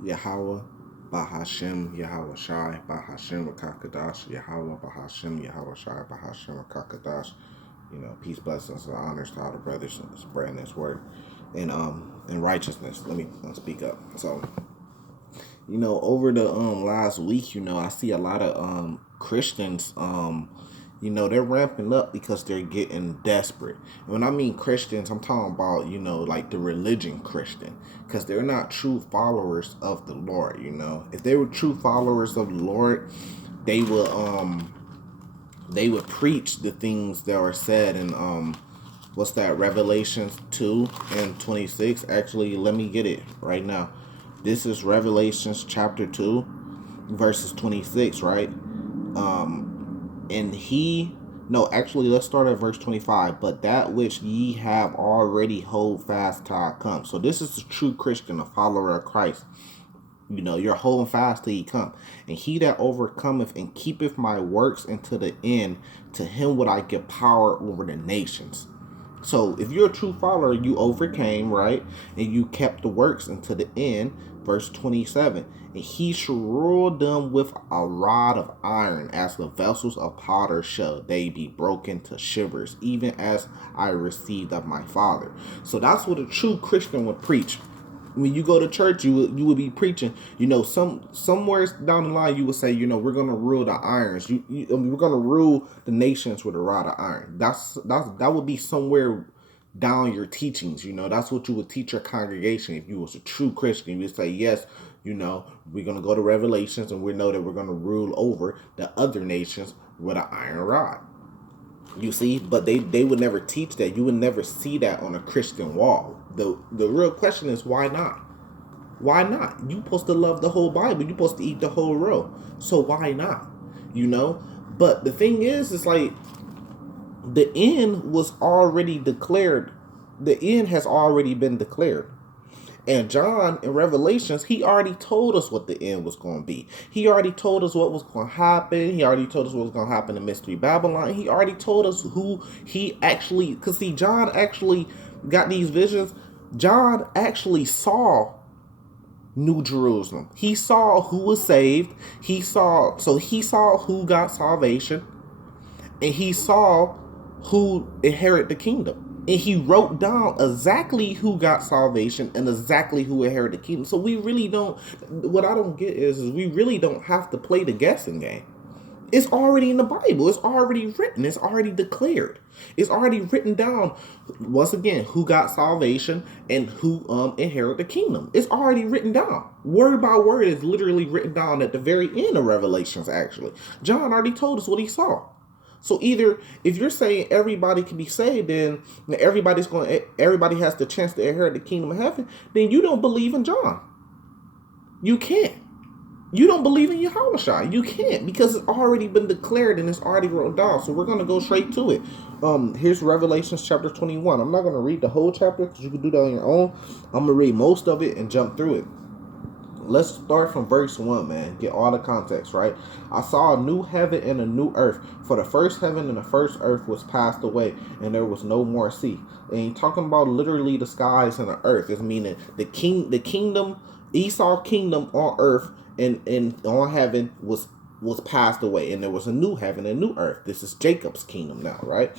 Yahweh Bahashem Yahweh Shai Bahashem Rakakadash Yahweh Bahashem Yahweh Shai Bahashem Rakakadash. Peace, blessings, and honors to all the brothers spreading this word and righteousness. Let me speak up. So, over the last week, I see a lot of Christians they're ramping up because they're getting desperate. And when I mean Christians, I'm talking about, like the religion Christian, because they're not true followers of the Lord. If they were true followers of the Lord, they would preach the things that were said in what's that, Revelations 2 and 26. Actually, let me get it right now. This is Revelations chapter 2 verses 26, right? Let's start at verse 25. But that which ye have already hold fast till I come. So this is a true Christian, a follower of Christ. You're holding fast till he come. And he that overcometh and keepeth my works unto the end, to him would I give power over the nations. So if you're a true follower, you overcame, right? And you kept the works unto the end. Verse 27. And he shall rule them with a rod of iron, as the vessels of potter shall they be broken to shivers, even as I received of my Father. So that's what a true Christian would preach. When you go to church, you would be preaching. Somewhere down the line, you would say, we're gonna rule the irons. We're gonna rule the nations with a rod of iron. That would be somewhere down your teachings. That's what you would teach your congregation if you was a true Christian. You would say, yes, we're gonna go to Revelations, and we know that we're gonna rule over the other nations with an iron rod. You see, but they would never teach that. You would never see that on a Christian wall. The real question is, why not? Why not? You supposed to love the whole Bible. You supposed to eat the whole roll. So why not? But the thing is, it's like the end was already declared. The end has already been declared. And John in Revelations, he already told us what the end was going to be. He already told us what was going to happen. He already told us what was going to happen in Mystery Babylon. He already told us who he actually, because see, John actually got these visions. John actually saw New Jerusalem. He saw who was saved. He saw who got salvation. And he saw who inherit the kingdom. And he wrote down exactly who got salvation and exactly who inherited the kingdom. So we really don't, what I don't get is we really don't have to play the guessing game. It's already in the Bible. It's already written. It's already declared. It's already written down, once again, who got salvation and who inherit the kingdom. It's already written down. Word by word is literally written down at the very end of Revelations, actually. John already told us what he saw. So either if you're saying everybody can be saved, then everybody has the chance to inherit the kingdom of heaven, then you don't believe in John. You can't. You don't believe in Yahweh. You can't, because it's already been declared and it's already wrote down. So we're going to go straight to it. Here's Revelations chapter 21. I'm not going to read the whole chapter because you can do that on your own. I'm going to read most of it and jump through it. Let's start from verse 1, man. Get all the context, right? I saw a new heaven and a new earth. For the first heaven and the first earth was passed away, and there was no more sea. And he's talking about literally the skies and the earth. It's meaning the kingdom, Esau kingdom on earth and on heaven was passed away, and there was a new heaven and a new earth. This is Jacob's kingdom now, right?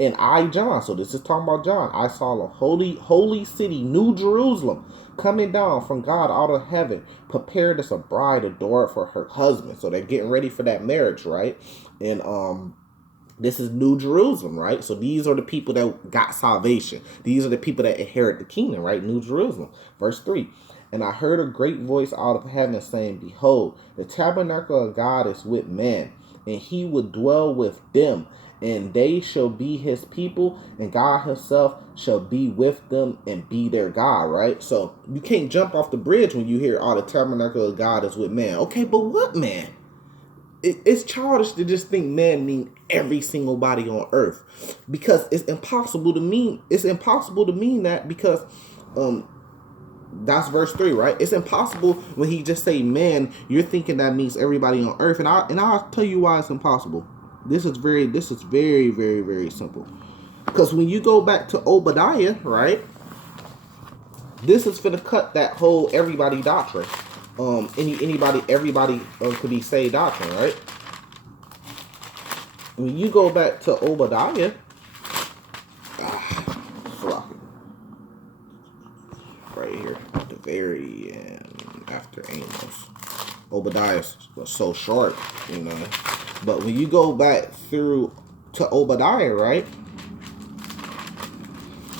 And I, John, so this is talking about John, I saw a holy city, New Jerusalem, coming down from God out of heaven, prepared as a bride adored for her husband. So they're getting ready for that marriage, right? And this is New Jerusalem, right? So these are the people that got salvation. These are the people that inherit the kingdom, right? New Jerusalem. Verse 3. And I heard a great voice out of heaven saying, Behold, the tabernacle of God is with men, and he will dwell with them, and they shall be his people, and God himself shall be with them and be their God, right? So you can't jump off the bridge when you hear, the tabernacle of God is with man. Okay, but what man? It's childish to just think man mean every single body on earth, because it's impossible to mean that, because that's verse 3, right? It's impossible when he just say man, you're thinking that means everybody on earth, and I'll tell you why it's impossible. This is very, very, very simple. Because when you go back to Obadiah, right, this is finna cut that whole everybody doctrine. everybody could be saved doctrine, right? When you go back to Obadiah, right here at the very end after Amos. Obadiah was so short, you know. But when you go back through to Obadiah, right?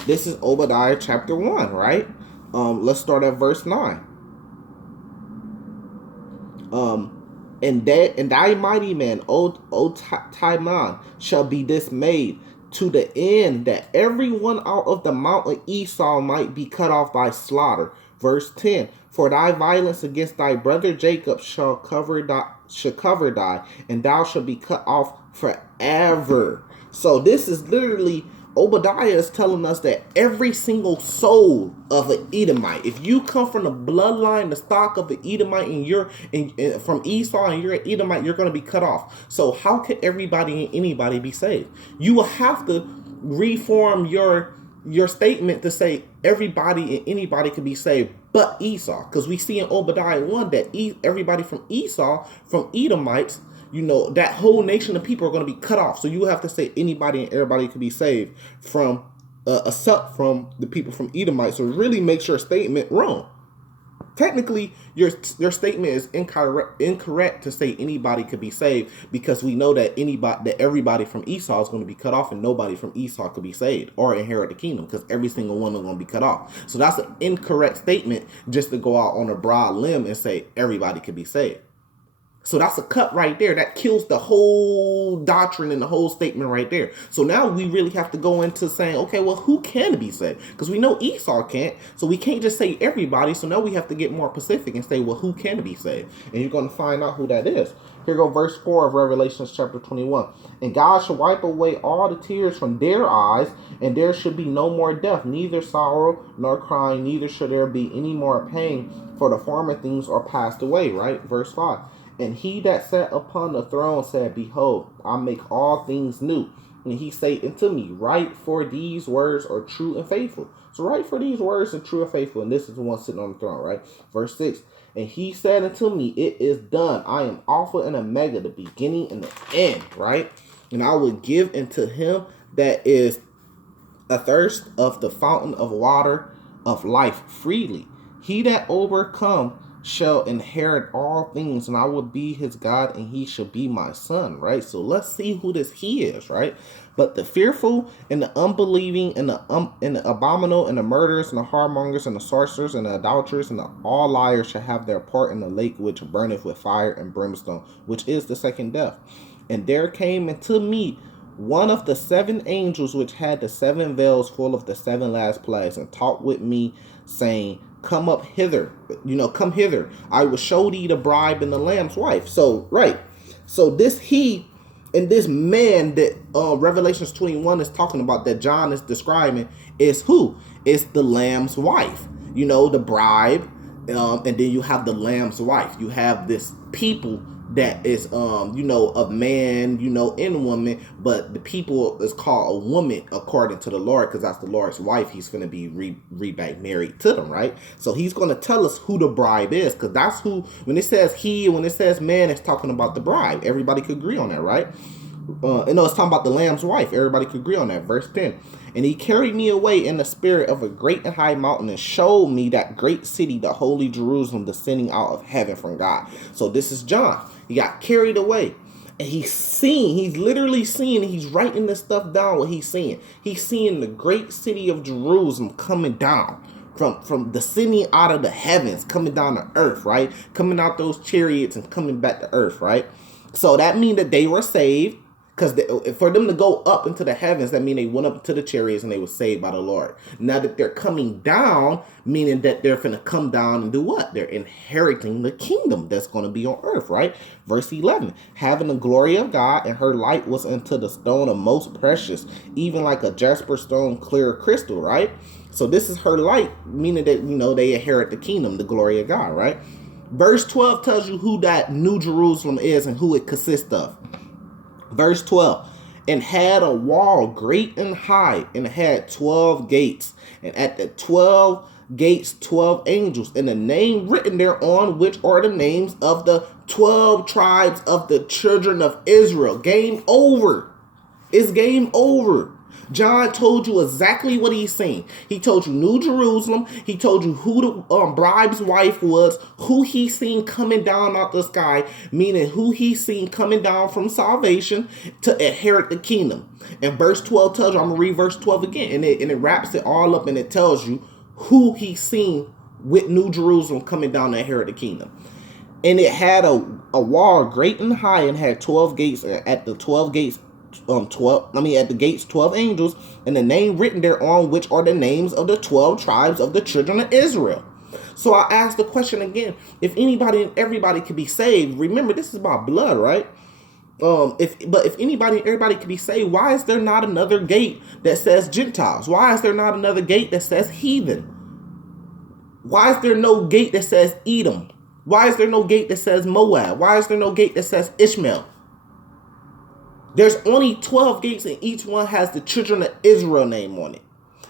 This is Obadiah chapter 1, right? Let's start at verse 9. And thy mighty man, O Timon, shall be dismayed, to the end that everyone out of the mount of Esau might be cut off by slaughter. Verse 10. For thy violence against thy brother Jacob shall cover thy, and thou shalt be cut off forever. So this is literally, Obadiah is telling us that every single soul of an Edomite, if you come from the bloodline, the stock of the Edomite, and you're from Esau and you're an Edomite, you're going to be cut off. So how can everybody and anybody be saved? You will have to reform your statement to say everybody and anybody can be saved but Esau, because we see in Obadiah 1 that everybody from Esau, from Edomites, you know, that whole nation of people are going to be cut off. So you have to say anybody and everybody can be saved from except from the people from Edomites. So really makes your statement wrong. Technically, your statement is incorrect to say anybody could be saved, because we know that everybody from Esau is going to be cut off, and nobody from Esau could be saved or inherit the kingdom, because every single one is going to be cut off. So that's an incorrect statement just to go out on a broad limb and say everybody could be saved. So that's a cut right there. That kills the whole doctrine and the whole statement right there. So now we really have to go into saying, okay, well, who can be saved? Because we know Esau can't. So we can't just say everybody. So now we have to get more specific and say, well, who can be saved? And you're going to find out who that is. Here go verse 4 of Revelation chapter 21. And God shall wipe away all the tears from their eyes, and there should be no more death, neither sorrow nor crying, neither shall there be any more pain, for the former things are passed away, right? Verse 5. And he that sat upon the throne said, Behold, I make all things new. And he said unto me, Write, for these words are true and faithful. So write, for these words are true and faithful. And this is the one sitting on the throne, right? Verse 6. And he said unto me, It is done. I am Alpha and Omega, the beginning and the end, right? And I will give unto him that is athirst of the fountain of water of life freely. He that overcome shall inherit all things, and I will be his God, and he shall be my son, right? So let's see who this he is, right? But the fearful and the unbelieving and the abominable and the murderers and the whoremongers and the sorcerers and the adulterers and the all liars shall have their part in the lake which burneth with fire and brimstone, which is the second death. And there came unto me one of the seven angels which had the seven vials full of the seven last plagues, and talked with me, saying, Come up hither, come hither. I will show thee the bride and the Lamb's wife. So, right. So this he and this man that Revelations 21 is talking about, that John is describing, is who? It's the Lamb's wife. The bride, and then you have the Lamb's wife. You have this people that is, of man, and woman, but the people is called a woman according to the Lord, because that's the Lord's wife. He's going to be back married to them, right? So he's going to tell us who the bride is, because that's who, when it says he, when it says man, it's talking about the bride. Everybody could agree on that, right? It's talking about the Lamb's wife. Everybody could agree on that. Verse 10. And he carried me away in the spirit of a great and high mountain, and showed me that great city, the holy Jerusalem, descending out of heaven from God. So this is John. He got carried away. And he's literally seeing, he's writing this stuff down, what he's seeing. He's seeing the great city of Jerusalem coming down. From descending out of the heavens, coming down to earth, right? Coming out those chariots and coming back to earth, right? So that means that they were saved. Because for them to go up into the heavens, that means they went up to the chariots and they were saved by the Lord. Now that they're coming down, meaning that they're going to come down and do what? They're inheriting the kingdom that's going to be on earth, right? Verse 11, having the glory of God, and her light was unto the stone of most precious, even like a jasper stone, clear crystal, right? So this is her light, meaning that, they inherit the kingdom, the glory of God, right? Verse 12 tells you who that New Jerusalem is and who it consists of. Verse 12, and had a wall great and high, and had 12 gates, and at the 12 gates 12 angels, and the name written thereon, which are the names of the 12 tribes of the children of Israel. Game over. It's game over. John told you exactly what he's saying. He told you New Jerusalem. He told you who the bride's wife was, who he seen coming down out the sky, meaning who he seen coming down from salvation to inherit the kingdom. And verse 12 tells you, I'm going to read verse 12 again, and it wraps it all up, and it tells you who he seen with New Jerusalem coming down to inherit the kingdom. And it had a wall great and high, and had 12 gates. At the 12 gates, at the gates 12 angels, and the name written thereon, which are the names of the 12 tribes of the children of Israel. So I ask the question again: if anybody and everybody could be saved, remember this is about blood, right? If anybody and everybody could be saved, why is there not another gate that says Gentiles? Why is there not another gate that says heathen? Why is there no gate that says Edom? Why is there no gate that says Moab? Why is there no gate that says Ishmael? There's only 12 gates, and each one has the children of Israel name on it.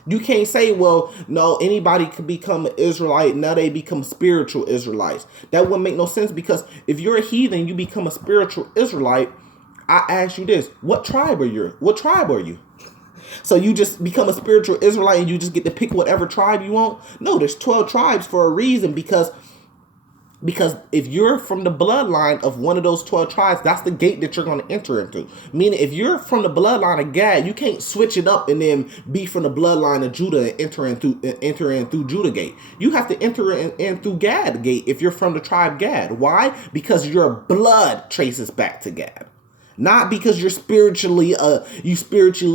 You can't say, well, no, anybody could become an Israelite. Now they become spiritual Israelites. That wouldn't make no sense, because if you're a heathen, you become a spiritual Israelite. I ask you this: what tribe are you? What tribe are you? So you just become a spiritual Israelite and you just get to pick whatever tribe you want? No, there's 12 tribes for a reason, because if you're from the bloodline of one of those 12 tribes, that's the gate that you're going to enter into. Meaning, if you're from the bloodline of Gad, you can't switch it up and then be from the bloodline of Judah and enter in through Judah gate. You have to enter in through Gad gate if you're from the tribe Gad. Why? Because your blood traces back to Gad. Not because you spiritually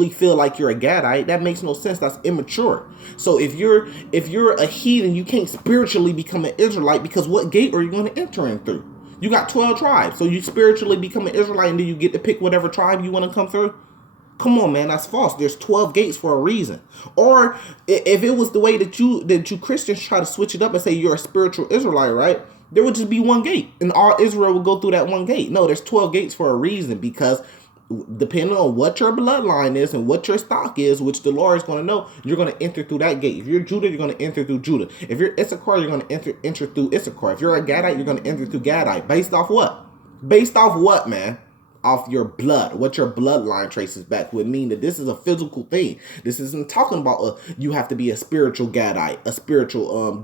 feel like you're a Gadite. That makes no sense. That's immature. So if you're a heathen, you can't spiritually become an Israelite, because what gate are you going to enter in through? You got 12 tribes. So you spiritually become an Israelite and then you get to pick whatever tribe you want to come through? Come on, man, that's false. There's 12 gates for a reason. Or if it was the way that you Christians try to switch it up and say you're a spiritual Israelite, right? There would just be one gate, and all Israel would go through that one gate. No, there's 12 gates for a reason, because depending on what your bloodline is and what your stock is, which the Lord is going to know, you're going to enter through that gate. If you're Judah, you're going to enter through Judah. If you're Issachar, you're going to enter through Issachar. If you're a Gadite, you're going to enter through Gadite. Based off what? Based off what, man? Off your blood, what your bloodline traces back would mean that this is a physical thing. This isn't talking about you have to be a spiritual Gadite, a spiritual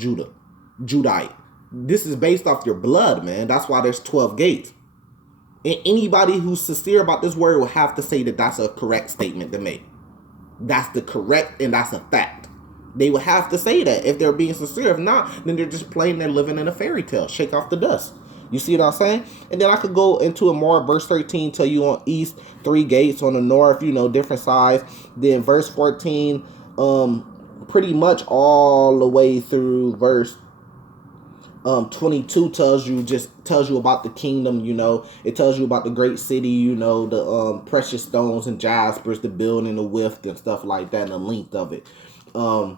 Judite. This is based off your blood, man. That's why there's 12 gates. And anybody who's sincere about this word will have to say that that's a correct statement to make. That's the correct, and that's a fact. They will have to say that if they're being sincere. If not, then they're just playing, they're living in a fairy tale. Shake off the dust. You see what I'm saying? And then I could go into it more. Verse 13 tell you on east 3 gates, on the north, different size. Then verse 14, pretty much all the way through verse 22 tells you about the kingdom. It tells you about the great city, the precious stones and jaspers, the building, the width and stuff like that, and the length of it. But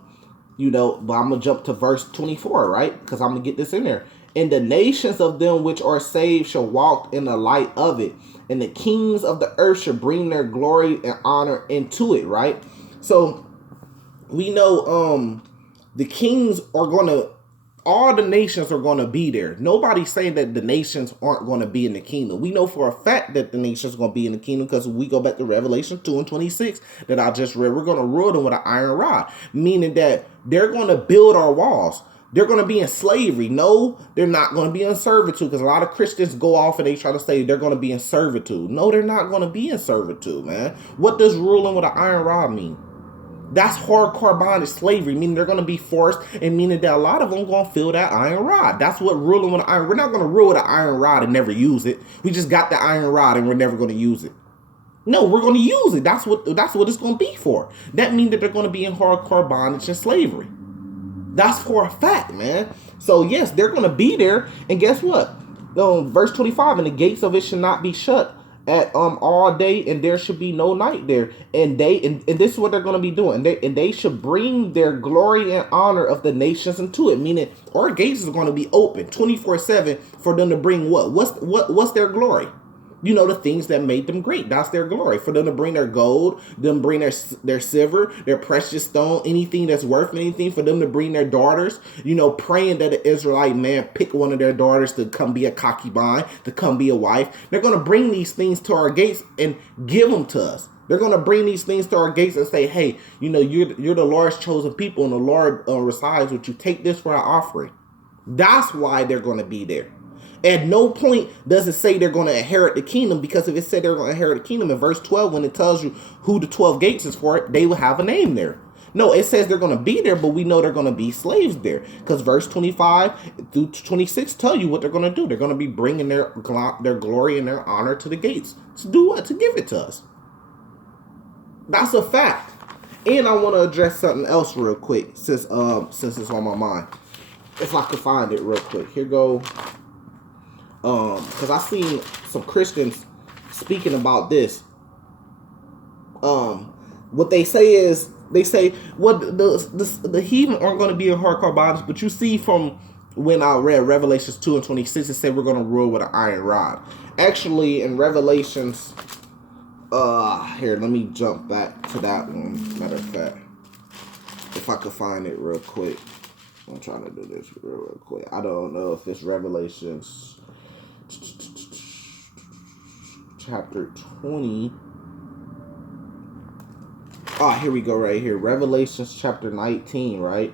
I'm gonna jump to verse 24, right? Because I'm gonna get this in there. And the nations of them which are saved shall walk in the light of it, and the kings of the earth shall bring their glory and honor into it, right? So we know the kings are going to, all the nations are going to be there. Nobody's saying that the nations aren't going to be in the kingdom. We know for a fact that the nations are going to be in the kingdom, because we go back to Revelation 2:26 that I just read. We're going to rule them with an iron rod, meaning that they're going to build our walls. They're going to be in slavery. No, they're not going to be in servitude, because a lot of Christians go off and they try to say they're going to be in servitude. No, they're not going to be in servitude, man. What does ruling with an iron rod mean? That's hardcore bondage, slavery, meaning they're going to be forced, and meaning that a lot of them are going to feel that iron rod. That's what ruling with an iron. We're not going to rule with an iron rod and never use it. We just got the iron rod and we're never going to use it. No, we're going to use it. That's what it's going to be for. That means that they're going to be in hardcore bondage and slavery. That's for a fact, man. So yes, they're going to be there. And guess what? Verse 25, and the gates of it should not be shut at all day, and there should be no night there. And this is what they're going to be doing. And they should bring their glory and honor of the nations into it. Meaning our gates are going to be open 24/7 for them to bring what? What's their glory? You know, the things that made them great. That's their glory. For them to bring their gold, them bring their silver, their precious stone, anything that's worth anything, for them to bring their daughters, you know, praying that an Israelite man pick one of their daughters to come be a concubine, to come be a wife. They're going to bring these things to our gates and give them to us. They're going to bring these things to our gates and say, hey, you know, you're the Lord's chosen people, and the Lord resides with you. Take this for our offering. That's why they're going to be there. At no point does it say they're going to inherit the kingdom, because if it said they're going to inherit the kingdom in verse 12, when it tells you who the 12 gates is for, they will have a name there. No, it says they're going to be there, but we know they're going to be slaves there, because verse 25 through 26 tell you what they're going to do. They're going to be bringing their glory and their honor to the gates. To do what? To give it to us. That's a fact. And I want to address something else real quick, since it's on my mind. If I could find it real quick. Here go. Because I seen some Christians speaking about this. What they say is, they say, well, the heathen aren't going to be in hardcore bondage, but you see from when I read Revelations 2 and 26, it said we're going to rule with an iron rod. Actually, in Revelations, here, let me jump back to that one. Matter of fact, if I could find it real quick. I'm trying to do this real quick. I don't know if it's Revelations chapter 20. Here we go right here. Revelations chapter 19, right?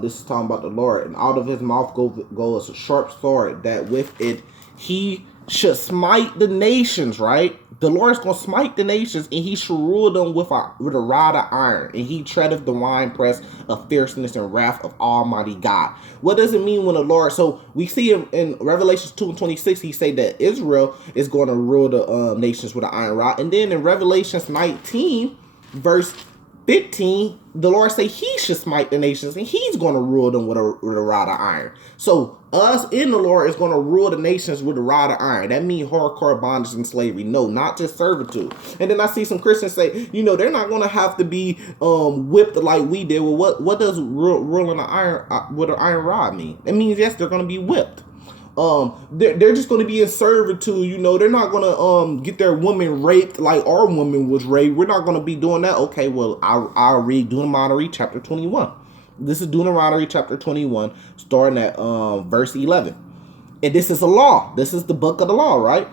This is talking about the Lord. And out of his mouth goes a sharp sword, that with it he should smite the nations, right? The Lord's going to smite the nations, and he shall rule them with a rod of iron. And he treadeth the winepress of fierceness and wrath of Almighty God. What does it mean when the Lord... So we see in Revelations 2 and 26, he say that Israel is going to rule the nations with an iron rod. And then in Revelations 19, verse 15, the Lord say he should smite the nations, and he's going to rule them with a rod of iron. So us in the Lord is going to rule the nations with a rod of iron. That means hardcore bondage and slavery. No, not just servitude. And then I see some Christians say, you know, they're not going to have to be whipped like we did. Well, what does ruling an iron with an iron rod mean? It means, yes, they're going to be whipped. They're just going to be in servitude. You know, they're not going to get their woman raped like our woman was raped. We're not going to be doing that. Okay, well, I'll read Deuteronomy chapter 21. This is Deuteronomy chapter 21, starting at verse 11. And this is a law. This is the book of the law, right?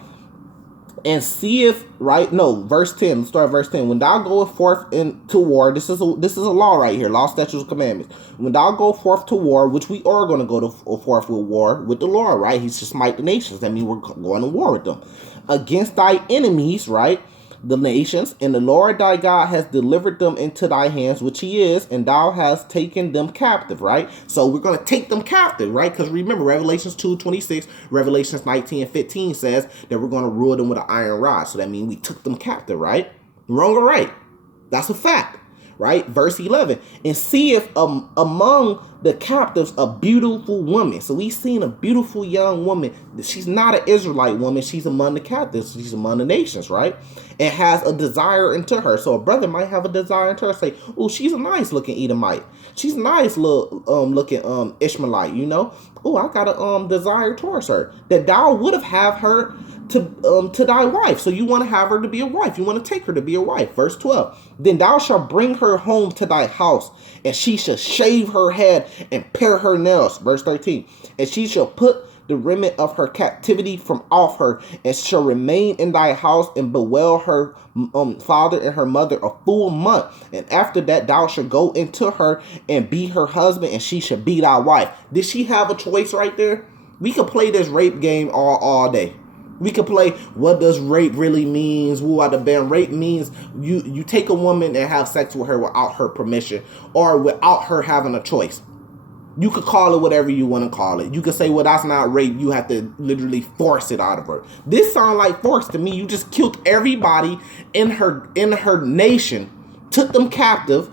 And seeth, right? No, verse 10. Let's start at verse 10. When thou goest forth into war, this is a law right here. Law, statutes, commandments. When thou go forth to war, which we are going to go forth with war with the Lord, right? He should smite the nations. That means we're going to war with them. Against thy enemies, right? The nations, and the Lord thy God has delivered them into thy hands, which he is, and thou hast taken them captive, right? So we're going to take them captive, right? Because remember, Revelations 2:26, Revelations 19 and 15 says that we're going to rule them with an iron rod. So that means we took them captive, right? Wrong or right? That's a fact, right? Verse 11, and seeth among the captives a beautiful woman. So we've seen a beautiful young woman. She's not an Israelite woman. She's among the captives. She's among the nations, right? And has a desire into her. So a brother might have a desire into her. Say, oh, she's a nice looking Edomite. She's a nice little looking Ishmaelite, you know. Oh, I got a desire towards her. That thou would have her to thy wife. So you want to have her to be a wife. You want to take her to be a wife. Verse 12. Then thou shalt bring her home to thy house, and she shall shave her head and pare her nails. Verse 13. And she shall put the remnant of her captivity from off her, and shall remain in thy house, and bewail her father and her mother a full month. And after that thou shalt go into her and be her husband, and she shall be thy wife. Did she have a choice right there? We could play this rape game all day. We could play, what does rape really means? Who are the band? Rape means you take a woman and have sex with her without her permission, or without her having a choice. You could call it whatever you want to call it. You could say, well, that's not rape. You have to literally force it out of her. This sounds like force to me. You just killed everybody in her nation, took them captive,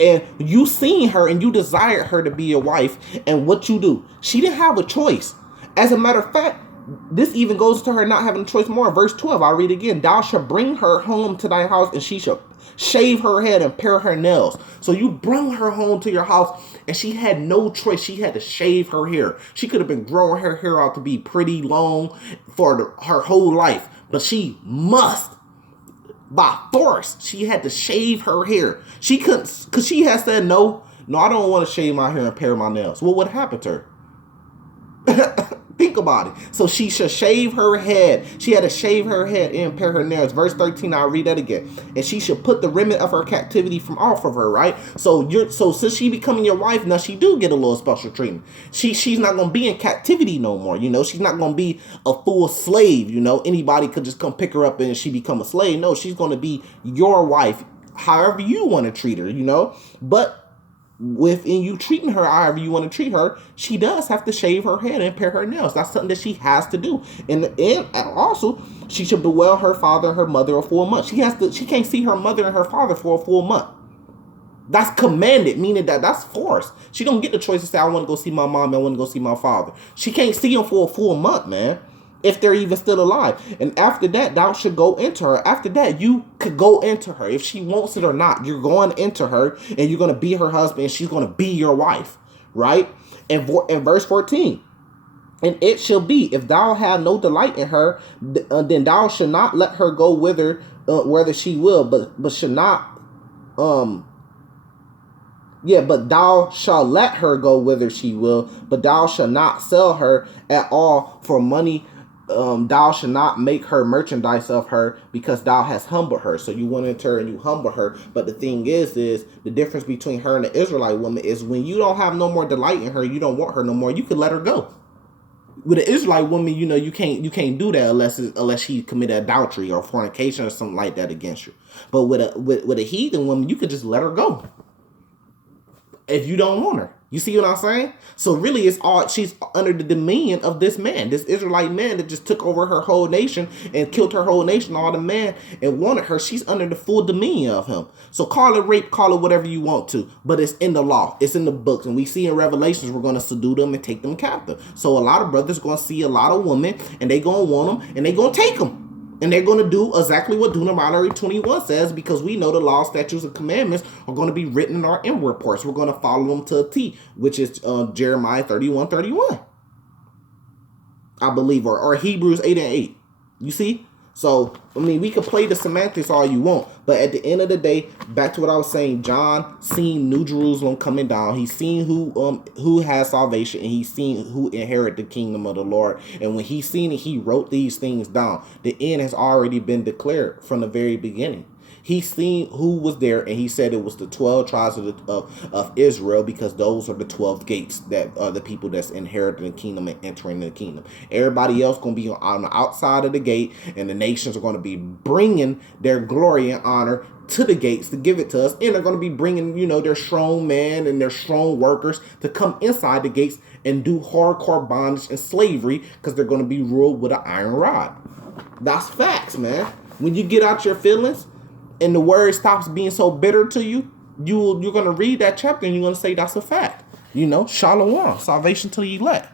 and you seen her and you desired her to be your wife. And what you do? She didn't have a choice. As a matter of fact, this even goes to her not having a choice more. Verse 12, I'll read again. Thou shalt bring her home to thy house, and she shall shave her head and pare her nails. So you bring her home to your house, And she had no choice. She had to shave her hair. She could have been growing her hair out to be pretty long for her whole life. But she must, by force, she had to shave her hair. She couldn't, because she had said, no, I don't want to shave my hair and pare my nails. What would happen to her? Think about it. So she should shave her head. She had to shave her head and pare her nails. Verse 13, I'll read that again. And she should put the remnant of her captivity from off of her, right? So since she becoming your wife, now she do get a little special treatment. She's not gonna be in captivity no more, you know. She's not gonna be a full slave, you know. Anybody could just come pick her up and she become a slave. No, she's gonna be your wife, however you want to treat her, you know. But within you treating her however you want to treat her, she does have to shave her head and pare her nails. That's something that she has to do. And also, she should bewail her father and her mother for a month. She can't see her mother and her father for a full month. That's commanded, meaning that's forced. She don't get the choice to say, I want to go see my mom, I want to go see my father. She can't see them for a full month, man, if they're even still alive. And after that, thou should go into her. After that, you could go into her. If she wants it or not, you're going into her and you're going to be her husband and she's going to be your wife, right? And in verse 14, and it shall be, if thou have no delight in her, then thou shalt not let her go whether she will, but should not, but thou shalt let her go whither she will, but thou shalt not sell her at all for money. Thou shalt not make her merchandise of her, because thou hast humbled her. So you went into her and you humble her. But the thing is the difference between her and the Israelite woman is when you don't have no more delight in her, you don't want her no more, you can let her go. With an Israelite woman, you know, you can't do that unless she committed adultery or fornication or something like that against you. But with a heathen woman, you could just let her go if you don't want her. You see what I'm saying? So really, she's under the dominion of this man, this Israelite man that just took over her whole nation and killed her whole nation, all the man, and wanted her. She's under the full dominion of him. So call it rape, call it whatever you want to, but it's in the law. It's in the books. And we see in Revelations, we're going to subdue them and take them captive. So a lot of brothers going to see a lot of women and they going to want them and they going to take them. And they're going to do exactly what Deuteronomy 21 says, because we know the law, statutes, and commandments are going to be written in our inward parts. We're going to follow them to a T, which is Jeremiah 31:31, I believe, or Hebrews 8:8. You see? So, I mean, we can play the semantics all you want, but at the end of the day, back to what I was saying, John seen New Jerusalem coming down. He's seen who has salvation, and he's seen who inherit the kingdom of the Lord. And when he's seen it, he wrote these things down. The end has already been declared from the very beginning. He's seen who was there, and he said it was the 12 tribes of Israel, because those are the 12 gates that are the people that's inheriting the kingdom and entering the kingdom. Everybody else going to be on the outside of the gate, and the nations are going to be bringing their glory and honor to the gates to give it to us, and they're going to be bringing, you know, their strong men and their strong workers to come inside the gates and do hardcore bondage and slavery, because they're going to be ruled with an iron rod. That's facts, man. When you get out your feelings and the word stops being so bitter to you, you're going to read that chapter and you're going to say that's a fact. You know, shalom, salvation to the elect.